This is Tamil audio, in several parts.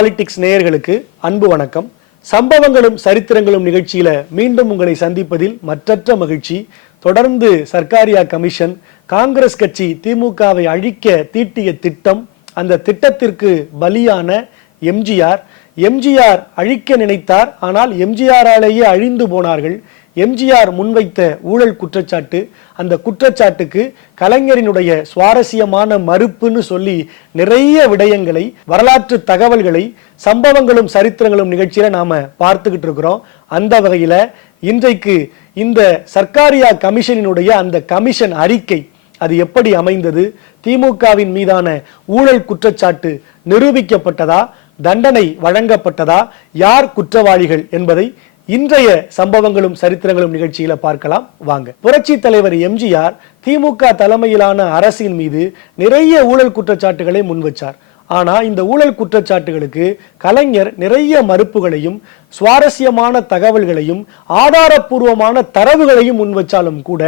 பாலிடிக்ஸ் நேயர்களுக்கு அன்பு வணக்கம். சம்பவங்களும் சரித்திரங்களும் நிகழ்ச்சியில மீண்டும் உங்களை சந்திப்பதில் மற்றற்ற மகிழ்ச்சி. தொடர்ந்து சர்க்காரியா கமிஷன் காங்கிரஸ் கட்சி திமுகவை அழிக்க தீட்டிய திட்டம் அந்த திட்டத்திற்கு பலியான எம்ஜிஆர். எம்ஜிஆர் அழிக்க நினைத்தார் ஆனால் எம்ஜிஆராலேயே அழிந்து போனார்கள். எம்ஜிஆர் முன்வைத்த ஊழல் குற்றச்சாட்டு அந்த குற்றச்சாட்டுக்கு கலைஞரினுடைய சுவாரஸ்யமான மறுப்புன்னு சொல்லி நிறைய விடயங்களை வரலாற்று தகவல்களை சம்பவங்களும் சரித்திரங்களும் நிகழ்ச்சியில நாம பார்த்துக்கிட்டு இருக்கிறோம். அந்த வகையில இன்றைக்கு இந்த சர்க்காரியா கமிஷனினுடைய அந்த கமிஷன் அறிக்கை அது எப்படி அமைந்தது? திமுகவின் மீதான ஊழல் குற்றச்சாட்டு நிரூபிக்கப்பட்டதா? தண்டனை வழங்கப்பட்டதா? யார் குற்றவாளிகள் என்பதை இன்றைய சம்பவங்களும் சரித்திரங்களும் நிகழ்ச்சியில பார்க்கலாம். வாங்க. புரட்சி தலைவர் எம்ஜிஆர் திமுக தலைமையிலான அரசின் மீது நிறைய ஊழல் குற்றச்சாட்டுகளை முன்வச்சார் ஆனா இந்த ஊழல் குற்றச்சாட்டுகளுக்கு கலைஞர் நிறைய மறுப்புகளையும் சுவாரஸ்யமான தகவல்களையும் ஆதாரப்பூர்வமான தரவுகளையும் முன்வச்சாலும் கூட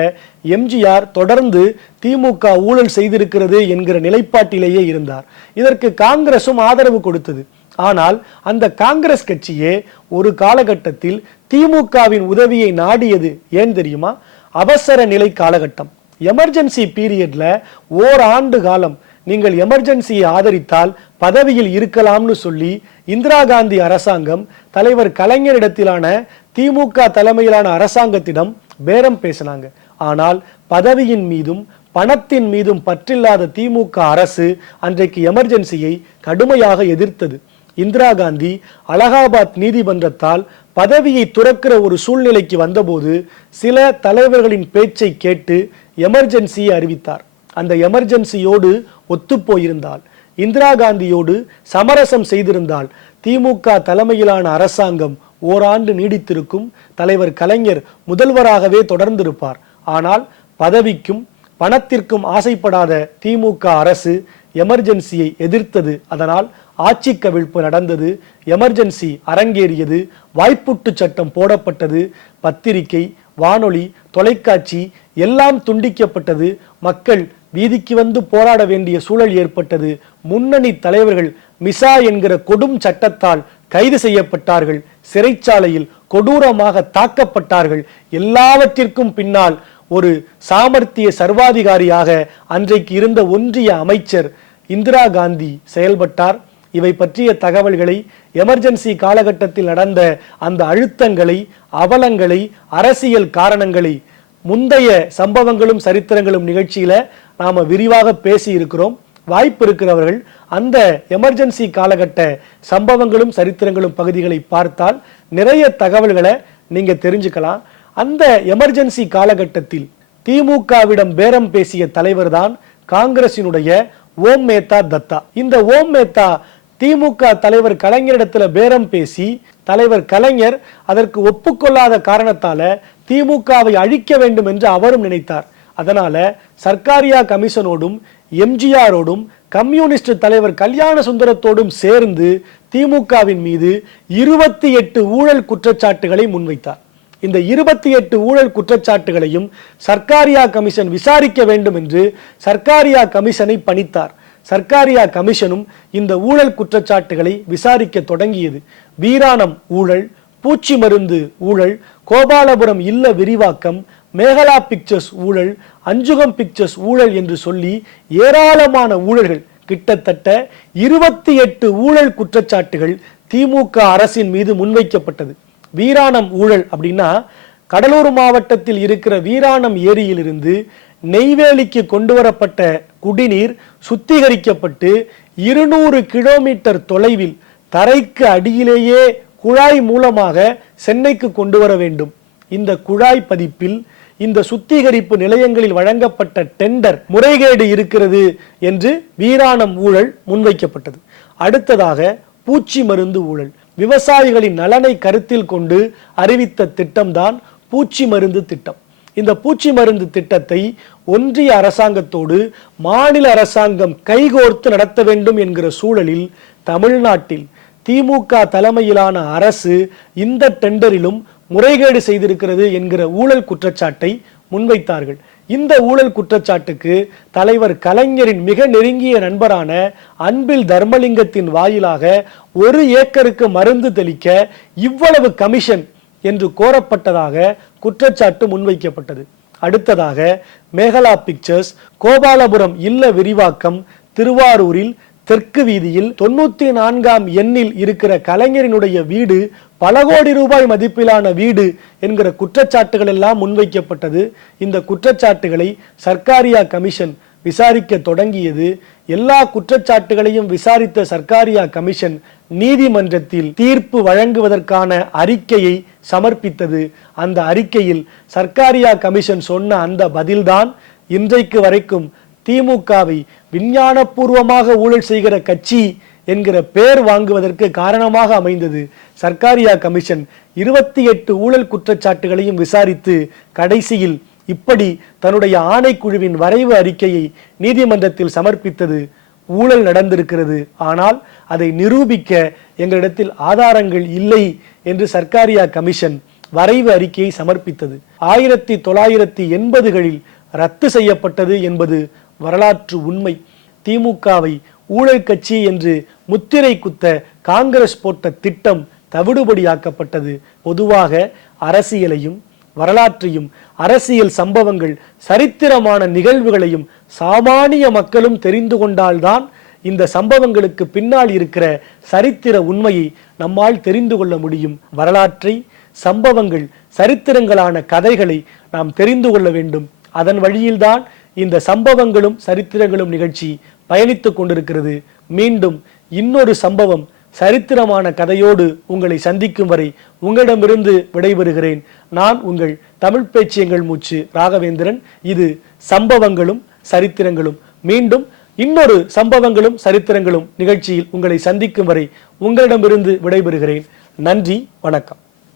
எம்ஜிஆர் தொடர்ந்து திமுக ஊழல் செய்திருக்கிறது என்கிற நிலைப்பாட்டிலேயே இருந்தார். இதற்கு காங்கிரசும் ஆதரவு கொடுத்தது. ஆனால் அந்த காங்கிரஸ் கட்சியே ஒரு காலகட்டத்தில் திமுகவின் உதவியை நாடியது ஏன் தெரியுமா? அவசர நிலை காலகட்டம். எமர்ஜென்சி பீரியட்ல ஓராண்டு காலம் நீங்கள் எமர்ஜென்சியை ஆதரித்தால் பதவியில் இருக்கலாம்னு சொல்லி இந்திரா காந்தி அரசாங்கம் தலைவர் கலைஞரிடத்திலான திமுக தலைமையிலான அரசாங்கத்திடம் பேரம் பேசினாங்க. ஆனால் பதவியின் மீதும் பணத்தின் மீதும் பற்றில்லாத திமுக அரசு அன்றைக்கு எமர்ஜென்சியை கடுமையாக எதிர்த்தது. இந்திரா காந்தி அலகாபாத் நீதிமன்றத்தால் பதவியை துறக்கிற ஒரு சூழ்நிலைக்கு வந்தபோது சில தலைவர்களின் பேச்சை கேட்டு எமர்ஜென்சியை அறிவித்தார். அந்த எமர்ஜென்சியோடு ஒத்துப்போயிருந்தால் இந்திரா காந்தியோடு சமரசம் செய்திருந்தால் திமுக தலைமையிலான அரசாங்கம் ஓராண்டு நீடித்திருக்கும் தலைவர் கலைஞர் முதல்வராகவே தொடர்ந்திருப்பார். ஆனால் பதவிக்கும் பணத்திற்கும் ஆசைப்படாத திமுக அரசு எமர்ஜென்சியை எதிர்த்தது. அதனால் ஆட்சி கவிழ்ப்பு நடந்தது. எமர்ஜென்சி அரங்கேறியது. வாய்ப்புட்டு சட்டம் போடப்பட்டது. பத்திரிகை வானொலி தொலைக்காட்சி எல்லாம் துண்டிக்கப்பட்டது. மக்கள் வீதிக்கு வந்து போராட வேண்டிய சூழல் ஏற்பட்டது. முன்னணி தலைவர்கள் மிசா என்கிற கொடும் சட்டத்தால் கைது செய்யப்பட்டார்கள். சிறைச்சாலையில் கொடூரமாக தாக்கப்பட்டார்கள். எல்லாவற்றிற்கும் பின்னால் ஒரு சாமர்த்திய சர்வாதிகாரியாக அன்றைக்கு இருந்த ஒன்றிய அமைச்சர் இந்திரா காந்தி செயல்பட்டார். இவை பற்றிய தகவல்களை எமர்ஜென்சி காலகட்டத்தில் நடந்த அந்த அழுத்தங்களை அவலங்களை அரசியல் காரணங்களை முந்தைய சம்பவங்களும் சரித்திரங்களும் நிகழ்ச்சியில நாம விரிவாக பேசி இருக்கிறோம் வாய்ப்பு இருக்கிறவர்கள் அந்த எமர்ஜென்சி காலகட்ட சம்பவங்களும் சரித்திரங்களும் பகுதிகளை பார்த்தால் நிறைய தகவல்களை நீங்க தெரிஞ்சுக்கலாம். அந்த எமர்ஜென்சி காலகட்டத்தில் திமுகவிடம் பேரம் பேசிய தலைவர் தான் காங்கிரசினுடைய ஓம் மேத்தா தத்தா. இந்த ஓம் மேத்தா திமுக தலைவர் கலைஞரிடத்துல பேரம் பேசி தலைவர் கலைஞர் அதற்கு ஒப்புக்கொள்ளாத காரணத்தால திமுகவை அழிக்க வேண்டும் என்று அவரும் நினைத்தார். அதனால சர்க்காரியா கமிஷனோடும் எம்ஜிஆரோடும் கம்யூனிஸ்ட் தலைவர் கல்யாண சுந்தரத்தோடும் சேர்ந்து திமுகவின் மீது இருபத்தி எட்டு ஊழல் குற்றச்சாட்டுகளை முன்வைத்தார். இந்த இருபத்தி எட்டு ஊழல் குற்றச்சாட்டுகளையும் சர்க்காரியா கமிஷன் விசாரிக்க வேண்டும் என்று சர்க்காரியா கமிஷனை பணித்தார். சர்க்காரியா கமிஷனும் இந்த ஊழல் குற்றச்சாட்டுகளை விசாரிக்க தொடங்கியது. வீராணம் ஊழல் பூச்சி மருந்து ஊழல் கோபாலபுரம் இல்ல விரிவாக்கம் மேகலா பிக்சர்ஸ் ஊழல் அஞ்சுகம் பிக்சர்ஸ் ஊழல் என்று சொல்லி ஏராளமான ஊழல்கள். கிட்டத்தட்ட இருபத்தி எட்டு ஊழல் குற்றச்சாட்டுகள் திமுக அரசின் மீது முன்வைக்கப்பட்டது. வீராணம் ஊழல் அப்படின்னா கடலூர் மாவட்டத்தில் இருக்கிற வீராணம் ஏரியிலிருந்து நெய்வேலிக்கு கொண்டு வரப்பட்ட குடிநீர் சுத்திகரிக்கப்பட்டு இருநூறு கிலோமீட்டர் தொலைவில் தரைக்கு அடியிலேயே குழாய் மூலமாக சென்னைக்கு கொண்டு வர வேண்டும். இந்த குழாய் பதிப்பில் இந்த சுத்திகரிப்பு நிலையங்களில் வழங்கப்பட்ட டெண்டர் முறைகேடு இருக்கிறது என்று வீராணம் ஊழல் முன்வைக்கப்பட்டது. அடுத்ததாக பூச்சி மருந்து ஊழல். விவசாயிகளின் நலனை கருத்தில் கொண்டு அறிவித்த திட்டம்தான் பூச்சி மருந்து திட்டம். இந்த பூச்சி மருந்து திட்டத்தை ஒன்றிய அரசாங்கத்தோடு மாநில அரசாங்கம் கைகோர்த்து நடத்த வேண்டும் என்கிற சூழலில் தமிழ்நாட்டில் திமுக தலைமையிலான அரசு இந்த டெண்டரிலும் முறைகேடு செய்திருக்கிறது என்கிற ஊழல் குற்றச்சாட்டை முன்வைத்தார்கள். இந்த ஊழல் குற்றச்சாட்டுக்கு தலைவர் கலைஞரின் மிக நெருங்கிய நண்பரான அன்பில் தர்மலிங்கத்தின் வாயிலாக ஒரு ஏக்கருக்கு மருந்து தெளிக்க இவ்வளவு கமிஷன் என்று கோரப்பட்டதாக குற்றச்சாட்டு முன்வைக்கப்பட்டது. அடுத்ததாக மேகலா பிக்சர்ஸ் கோபாலபுரம் இல்ல விரிவாக்கம் திருவாரூரில் தெற்கு வீதியில் தொண்ணூத்தி நான்காம் எண்ணில் இருக்கிற கலைஞரினுடைய வீடு பல கோடி ரூபாய் மதிப்பிலான வீடு என்கிற குற்றச்சாட்டுகள் எல்லாம் முன்வைக்கப்பட்டது. இந்த குற்றச்சாட்டுகளை சர்க்காரியா கமிஷன் விசாரிக்க தொடங்கியது. எல்லா குற்றச்சாட்டுகளையும் விசாரித்த சர்க்காரியா கமிஷன் நீதிமன்றத்தில் தீர்ப்பு வழங்குவதற்கான அறிக்கையை சமர்ப்பித்தது. அந்த அறிக்கையில் சர்க்காரியா கமிஷன் சொன்ன அந்த பதில்தான் இன்றைக்கு வரைக்கும் திமுகவை விஞ்ஞானபூர்வமாக ஊழல் செய்கிற கட்சி என்கிற பெயர் வாங்குவதற்கு காரணமாக அமைந்தது. சர்க்காரியா கமிஷன் இருபத்தி எட்டு ஊழல் குற்றச்சாட்டுகளையும் விசாரித்து கடைசியில் இப்படி தன்னுடைய ஆணைக்குழுவின் வரைவு அறிக்கையை நீதிமன்றத்தில் சமர்ப்பித்தது. ஊழல் நடந்திருக்கிறது. ஆனால் அதை நிரூபிக்க எங்களிடத்தில் ஆதாரங்கள் இல்லை என்று சர்க்காரியா கமிஷன் வரைவு அறிக்கையை சமர்ப்பித்தது. ஆயிரத்தி தொள்ளாயிரத்தி எண்பதுகளில் ரத்து செய்யப்பட்டது என்பது வரலாற்று உண்மை. திமுகவை ஊழல் கட்சி என்று முத்திரை குத்த காங்கிரஸ் போட்ட திட்டம் தவிடுபடியாக்கப்பட்டது. பொதுவாக அரசியலையும் வரலாற்றையும் அரசியல் சம்பவங்கள் சரித்திரமான நிகழ்வுகளையும் சாமானிய மக்களும் தெரிந்து கொண்டால்தான் இந்த சம்பவங்களுக்கு பின்னால் இருக்கிற சரித்திர உண்மையை நம்மால் தெரிந்து கொள்ள முடியும். வரலாற்றை சம்பவங்கள் சரித்திரங்களான கதைகளை நாம் தெரிந்து கொள்ள வேண்டும். அதன் வழியில்தான் இந்த சம்பவங்களும் சரித்திரங்களும் நிகழ்ச்சி பயணித்து கொண்டிருக்கிறது. மீண்டும் இன்னொரு சம்பவம் சரித்திரமான கதையோடு உங்களை சந்திக்கும் வரை உங்களிடமிருந்து விடைபெறுகிறேன். நான் உங்கள் தமிழ் பேச்சியங்கள் மூச்சு ராகவேந்திரன். இது சம்பவங்களும் சரித்திரங்களும். மீண்டும் இன்னொரு சம்பவங்களும் சரித்திரங்களும் நிகழ்ச்சியில் உங்களை சந்திக்கும் வரை உங்களிடமிருந்து விடைபெறுகிறேன். நன்றி வணக்கம்.